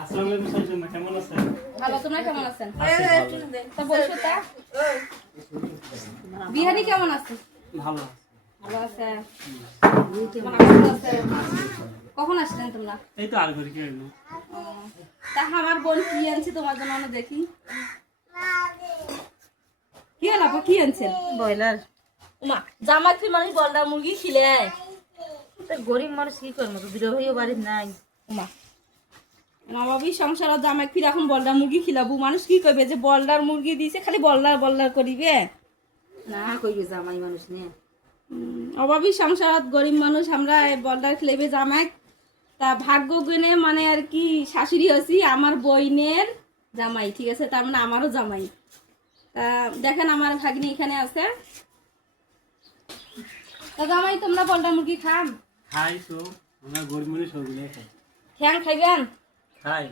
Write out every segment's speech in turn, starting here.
আসসালামু আলাইকুম শাশুড়ি, কেমন আছেন? ভালো, তোমরা কেমন আছেন? ভালো। তা বসো তা। বিহারি কেমন আছে? ভালো। ভালো আছে। তোমার আব্বু আছে? কখন আসলেন তোমরা? এই তো আর ঘরে কি হলো? ও, তা আমার বোন কি আনছে তোমার জন্য আমি দেখি। কি হলো আপা, কি আনছেন? ব্রয়লার। উমা, জামা কি মানুষ বলদা মুরগি খিলে? গরিব মানুষ কি করবো, বিরো হইও বাড়ির নাই। উমা, নবাবী সংসার জামাই ফির এখন বলদা মুরগি খিলাবো, মানুষ কি করবে যে বলদার মুরগি দিছে খালি বলদার বলদার করিবে? না কইবে জামাই মানুষ নিয়ে। অভাবী সংসার গরিব মানুষ আমরা বলদার খিলাইবে জামাই। তা ভাগ্য গুনে মানে আর কি শাশুড়ি আছি আমার বইনের জামাই, ঠিক আছে, তার মানে আমারও জামাই। তা দেখেন আমার ভাগ্নি এখানে আছে। তা জামাই তোমরা বলদা মুরগি খান? খাই তো, আমরা গরিব মানুষ ওগুলো খাই। ঠ্যাং খাইবেন? খাই।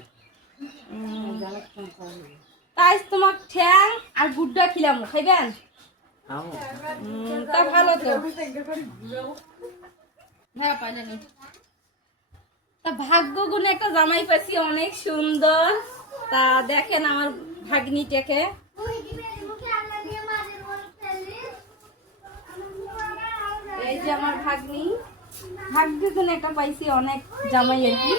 তাই তোমার ঠ্যাং আর গুড্ডা খিলাম, খাইবেন? খাও। তা ভালো তো। হ্যাঁ, পাই জানি। তা ভাগ্য গুণে একটা জামাই পাইছি, অনেক সুন্দর। তা দেখেন আমার ভাগ্নিটাকে। এই যে আমার ভাগ্নি, ভাগ্য গুণে একটা পাইছি অনেক জামাই আর কি।